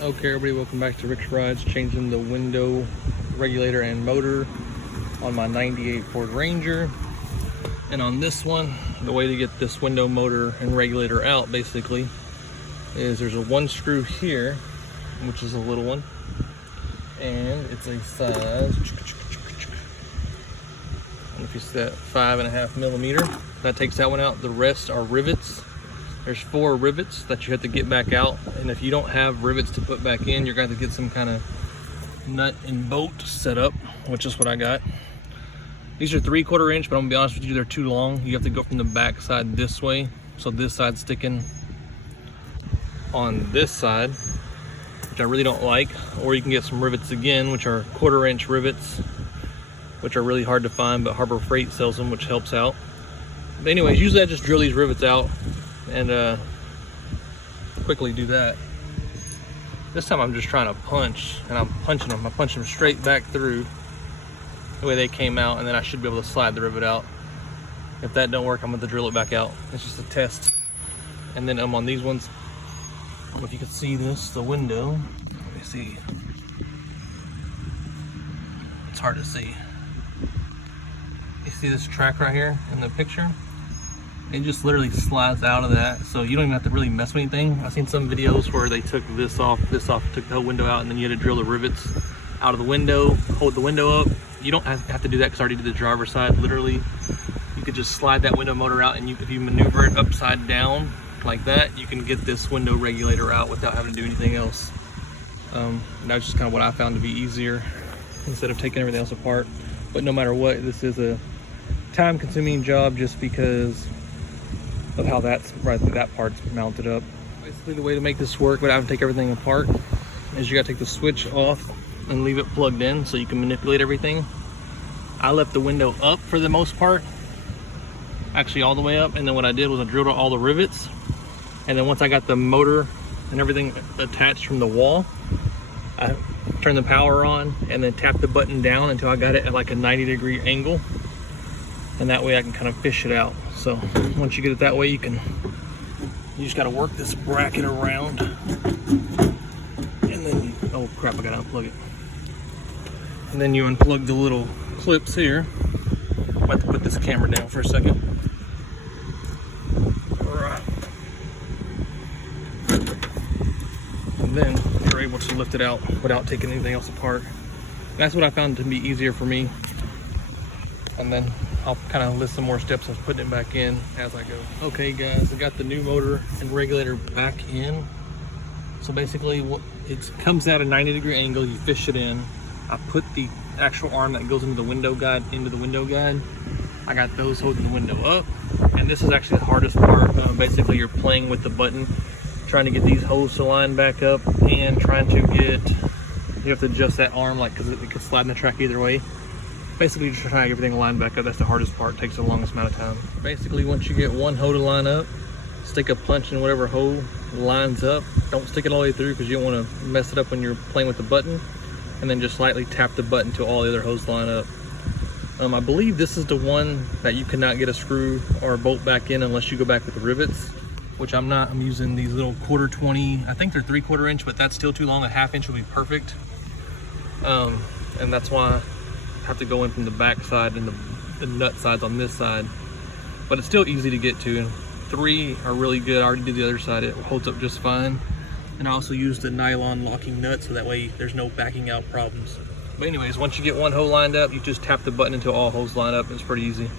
Okay, everybody, welcome back to Rick's Rides. Changing the window, regulator, and motor on my 98 Ford Ranger. And on this one, the way to get this window, motor, and regulator out basically is there's a one screw here, which is a little one, and it's a size, I don't know if you see that, 5.5 millimeter. That takes that one out. The rest are rivets. There's 4 rivets that you have to get back out, and if you don't have rivets to put back in, you're going to get some kind of nut and bolt set up, which is what I got. These are 3/4 inch, but I'm gonna be honest with you, they're too long. You have to go from the back side this way, so this side's sticking on this side, which I really don't like. Or you can get some rivets again, which are 1/4 inch rivets, which are really hard to find, but Harbor Freight sells them, which helps out. But anyways, usually I just drill these rivets out and quickly do that. This time I'm just trying to punch, and I'm punching them. I punch them straight back through the way they came out, and then I should be able to slide the rivet out. If that don't work, I'm going to drill it back out. It's just a test. And then on these ones, if you can see this, the window, let me see. It's hard to see. You see this track right here in the picture? It just literally slides out of that, so you don't even have to really mess with anything. I've seen some videos where they took this off, took the whole window out, and then you had to drill the rivets out of the window, hold the window up. You don't have to do that because I already did the driver's side. Literally, you could just slide that window motor out, and if you maneuver it upside down like that, you can get this window regulator out without having to do anything else. That's just kind of what I found to be easier instead of taking everything else apart. But no matter what, this is a time-consuming job just because of how that part's mounted up. Basically, the way to make this work without having to take everything apart is you got to take the switch off and leave it plugged in so you can manipulate everything. I left the window up for the most part, actually all the way up, and then what I did was I drilled out all the rivets, and then once I got the motor and everything attached from the wall, I turned the power on and then tapped the button down until I got it at like a 90-degree angle, and that way I can kind of fish it out. So once you get it that way, you just got to work this bracket around, and then oh crap, I gotta unplug it. And then you unplug the little clips here. I'm about to put this camera down for a second. And then you're able to lift it out without taking anything else apart. That's what I found to be easier for me. And then I'll kind of list some more steps of putting it back in as I go. Okay guys, I got the new motor and regulator back in. So basically it comes at a 90-degree angle, you fish it in. I put the actual arm that goes into the window guide I got those holding the window up. And this is actually the hardest part. Basically you're playing with the button, trying to get these holes to line back up, and trying to get, you have to adjust that arm, like, because it could slide in the track either way. Basically just trying to get everything lined back up. That's the hardest part, takes the longest amount of time. Basically once you get one hole to line up, stick a punch in whatever hole lines up. Don't stick it all the way through because you don't want to mess it up when you're playing with the button. And then just slightly tap the button till all the other holes line up. I believe this is the one that you cannot get a screw or a bolt back in unless you go back with the rivets, which I'm not. I'm using these little 1/4-20, I think they're 3/4 inch, but that's still too long. A 1/2 inch would be perfect. And that's why I have to go in from the back side and the nut sides on this side. But it's still easy to get to. 3 are really good. I already did the other side. It holds up just fine. And I also used the nylon locking nut so that way there's no backing out problems. But anyways, once you get one hole lined up, you just tap the button until all holes line up. It's pretty easy.